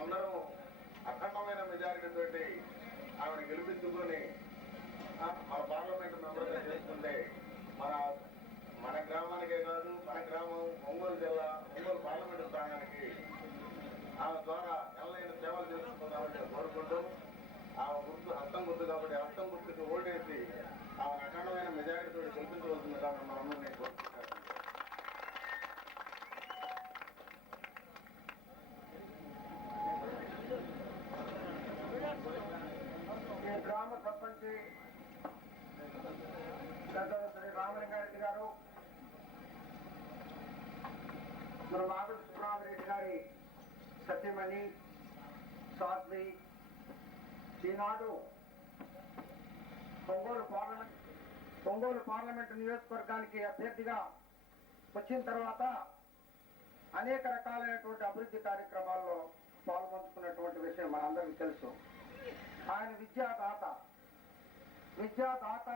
మనందరం అఖండమైన మెజారిటీ తోటి ఆమెను గెలిపించుకొని ఆ, మన పార్లమెంట్ మెంబర్గా చేసుకుంటే మన మన గ్రామానికే కాదు మన గ్రామం ఒంగోలు జిల్లా ఒంగోలు పార్లమెంట్ స్థానానికి ఆమె ద్వారా ఎల్లైన సేవలు చేసుకుందామని కోరుకుంటూ ఆమె గుర్తు హస్తం గుర్తు కాబట్టి హస్తం గుర్తుకు ఓటేసి ఆమె అఖండమైన మెజారిటీ తోటి గెలిపించవలసిందిగా మనందరినీ కోరుకుంటున్నాం కోరుకుంటున్నాను ఈ వచ్చి శ్రీ రామలింగారెడ్డి గారు మన మాగుడు సుబ్రహ్మరెడ్డి గారి సత్యమణి సాధ్వి ఈనాడు ఒంగోలు పార్లమెంట్ ఒంగోలు పార్లమెంటు నియోజకవర్గానికి అభ్యర్థిగా వచ్చిన తర్వాత అనేక రకాలైనటువంటి అభివృద్ధి కార్యక్రమాల్లో పాల్పంచుకున్నటువంటి విషయం మనందరికీ తెలుసు. ఆయన విద్యాదాత విద్యాదాత.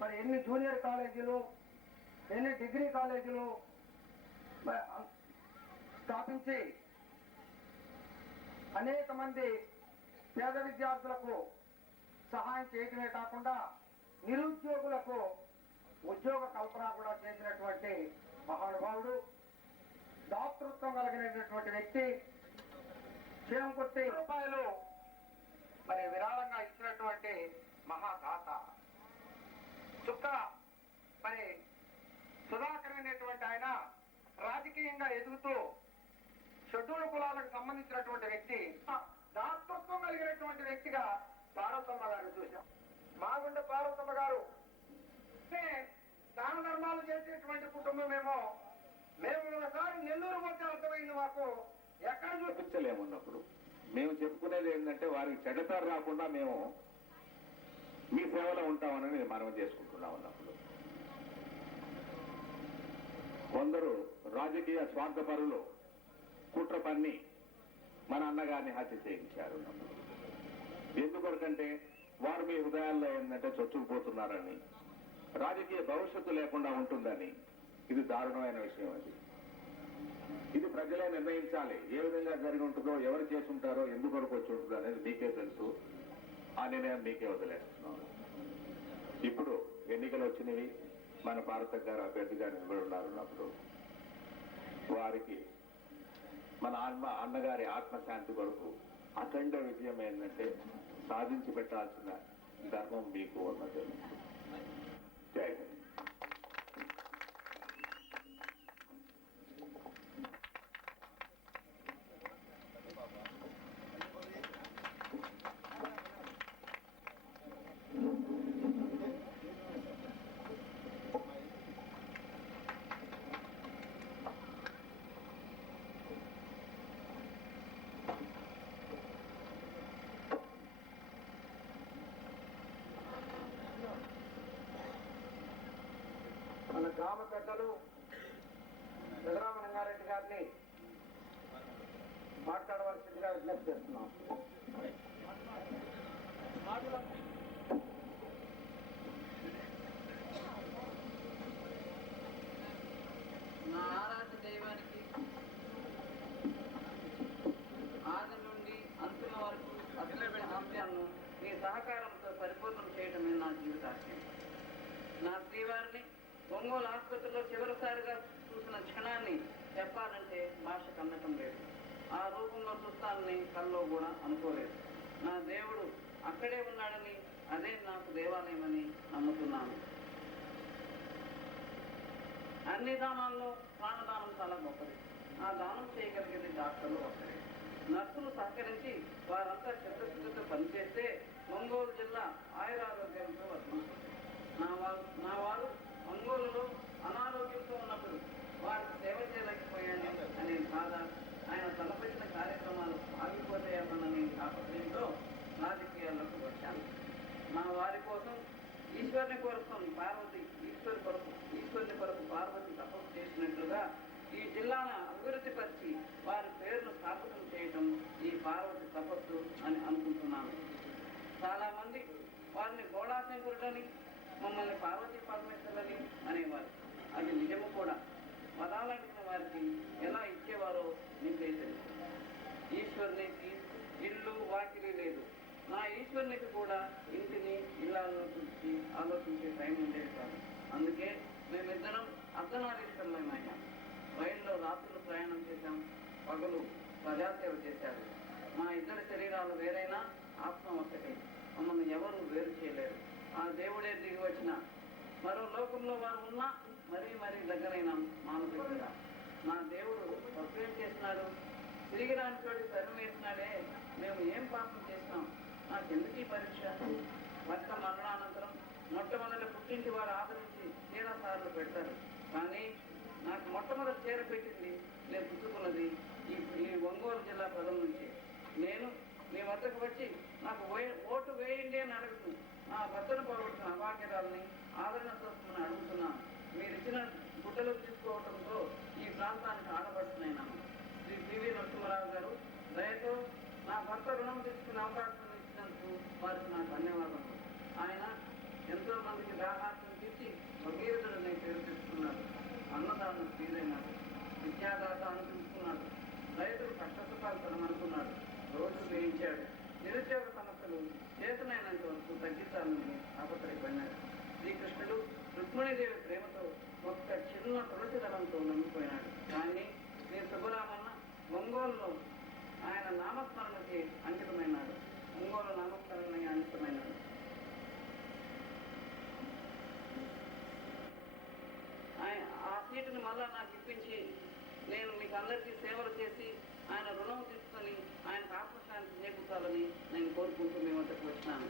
మరి ఎన్ని జూనియర్ కాలేజీలు ఎన్ని డిగ్రీ కాలేజీలు స్థాపించి అనేక మంది పేద విద్యార్థులకు సహాయం చేయటమే కాకుండా నిరుద్యోగులకు ఉద్యోగ కల్పన కూడా చేసినటువంటి మహానుభావుడు దాతృత్వం కలిగినటువంటి వ్యక్తి చేమకుర్తి రూపాయలు మరి విరాళంగా ఇచ్చినటువంటి మహాదాత. చుక్క మరి సుధాకర్ అనేటువంటి ఆయన రాజకీయంగా ఎదుగుతూ షెడ్యూల్ కులాలకు సంబంధించినటువంటి వ్యక్తి దాతృత్వం కలిగినటువంటి వ్యక్తిగా పార్వతమ్మ గారిని చూశాం. మాగుండ పార్వతమ్మ గారు దాన ధర్మాలు చేసేటువంటి కుటుంబమేమో మేము ఒకసారి నెల్లూరు పోతే అర్థమైంది మాకు. ఎక్కడ చూపించలేమున్నప్పుడు మేము చెప్పుకునేది ఏంటంటే వారికి చెడ్డతారు రాకుండా మేము మీ సేవలో ఉంటామని మనం చేసుకుంటున్నాం అన్నప్పుడు. కొందరు రాజకీయ స్వార్థపరులు కుట్ర పన్ని మన అన్నగారిని హత్య చేయించారు ఉన్నప్పుడు ఎందుకొరకంటే వారు మీ హృదయాల్లో ఏంటంటే చొచ్చుకుపోతున్నారని రాజకీయ భవిష్యత్తు లేకుండా ఉంటుందని. ఇది దారుణమైన విషయం అది. ఇది ప్రజలే నిర్ణయించాలి. ఏ విధంగా జరిగి ఉంటుందో ఎవరు చేసి ఉంటారో ఎందుకు వరకు వచ్చి ఉంటుందో అనేది మీకే తెలుసు. ఆ నిర్ణయం మీకే వదిలేస్తున్నాను ఇప్పుడు ఎన్నికలు వచ్చినవి మన భారత గారు అభ్యర్థిగా నిలబడి ఉన్నారు వారికి మన ఆత్మ అన్నగారి ఆత్మశాంతి కొరకు అఖండ విజయం ఏంటంటే సాధించి పెట్టాల్సిన ధర్మం మీకు ఉన్నది. గ్రామ పెద్దలు సిద్ధరామలింగారెడ్డి గారిని మాట్లాడవలసిందిగా విజ్ఞప్తి చేస్తున్నాం. నా ఆరాధ దైవానికి ఆది నుండి అంతిమ వరకు అఖిల అంశాలను మీ సహకారంతో పరిపూర్ణం చేయడమే నా జీవితాశయం. నా శ్రీవారిని ఒంగోలు ఆసుపత్రిలో చివరిసారిగా చూసిన క్షణాన్ని చెప్పాలంటే భాష కన్నటం లేదు. ఆ రూపంలో చూస్తానని కల్లో కూడా అనుకోలేదు. నా దేవుడు అక్కడే ఉన్నాడని అదే నాకు దేవాలయమని నమ్ముతున్నాను. అన్ని దానాల్లో ప్రాణదానం చాలా గొప్పది. ఆ దానం చేయగలిగేది డాక్టర్లు ఒక్కరే. నర్సులు సహకరించి వారంతా చిత్తశుద్ధితో పనిచేస్తే ఒంగోలు జిల్లా ఆయురారోగ్యంతో వర్తించారు నా వారు నా వారు ఒంగోలులో అనారోగ్యంతో ఉన్నప్పుడు వారికి సేవ చేయలేకపోయాను అనే బాధ ఆయన తలపెట్టిన కార్యక్రమాలు ఆగిపోతాయన్న నేను తాపత్రయంతో రాజకీయాల్లోకి వచ్చాను. నా వారి కోసం ఈశ్వరుని కొరకు పార్వతి ఈశ్వరు కొరకు ఈశ్వరుని కొరకు పార్వతి తపస్సు చేసినట్లుగా ఈ జిల్లాను అభివృద్ధి పరిచి వారి పేరును స్థాపితం చేయటం ఈ పార్వతి తపస్సు అని అనుకుంటున్నాను. చాలా మంది వారిని గోళాశంకరుడని మమ్మల్ని పార్వతీ పరమేశ్వరులని అనేవారు. అది నిజము కూడా. పదాలడిగిన వారికి ఎలా ఇచ్చేవారో నీకే తెలుసు. ఈశ్వరునికి ఇల్లు వాకిలి లేదు. నా ఈశ్వరునికి కూడా ఇంటిని ఇల్లాలను గురించి ఆలోచించే టైం ఉండేది కాదు. అందుకే మేమిద్దరం అర్ధనారీశ్వరులమయ్యాం రైల్లో రాత్రులు ప్రయాణం చేశాం. పగలు ప్రజాసేవ చేశారు. మా ఇద్దరి శరీరాలు వేరైనా ఆత్మ ఒక్కటే. మమ్మల్ని ఎవరు వేరు చేయలేరు. ఆ దేవుడే దిగి వచ్చిన. మరో లోకంలో వారు ఉన్నా మరీ మరీ దగ్గరైన మానవుడు నా దేవుడు తప్పేం చేసినాడు తిరిగి రాని చోటి తరిమి వేసినాడే మేము ఏం పాపం చేసినాం నాకెందుకు ఈ పరీక్ష? భర్త మరణానంతరం మొట్టమొదటి పుట్టింటి వారు ఆదరించి చీర సార్లు పెడతారు. కానీ నాకు మొట్టమొదటి చీర పెట్టింది నేను పుచ్చుకున్నది ఈ ఈ ఒంగోలు జిల్లా పదం నుంచి. నేను మీ వద్దకు వచ్చి నాకు ఓటు వేయండి అని అడుగుతున్నాను నా భర్తను పోగొట్టిన అభాగ్యరాలని ఆదరణ చూస్తున్న అడుగుతున్నాను. మీరిచ్చిన గుడ్డలు తీసుకోవడంతో ఈ ప్రాంతానికి ఆడపడుతున్నాను శ్రీ పివి నరసింహరావు గారు దయతో నా భర్త రుణం తీసుకునే అవకాశం ఇచ్చినందుకు వారికి నా ధన్యవాదాలు ఆయన ఎంతో మందికి దాహార్థం తీర్చి భగీరథుడనే పేరు తెచ్చుకున్నాడు. అన్నదానం తీరైనాడు విద్యాదాత అనిపించుకున్నాడు రైతులు కష్టసుఖాలు తనమనుకున్నాడు. రోజు వేయించాడు. నిరుద్యోగ సమస్యలు చేతనైనంత వరకు తగ్గిస్తానని ఆపత్రపడినాడు శ్రీకృష్ణుడు రుక్మిణీదేవి ప్రేమతో ఒక్క చిన్న తులసి దళంతో నమ్మిపోయినాడు. కానీ శ్రీ సుబ్బరామన్న ఒంగోలులో ఆయన నామస్మరణకి అంకితమైనాడు. ఒంగోలు నామస్మరణకి అంకితమైనాడు. ఆయన ఆ సీటుని మళ్ళా నాకు ఇప్పించి నేను మీకు అందరికీ సేవలు చేసి ఆయన రుణం తీసుకొని ఆయన ఆత్మశాంతి చేకూర్చాలని నేను కోరుకుంటూ మేము వద్దకు వచ్చినాను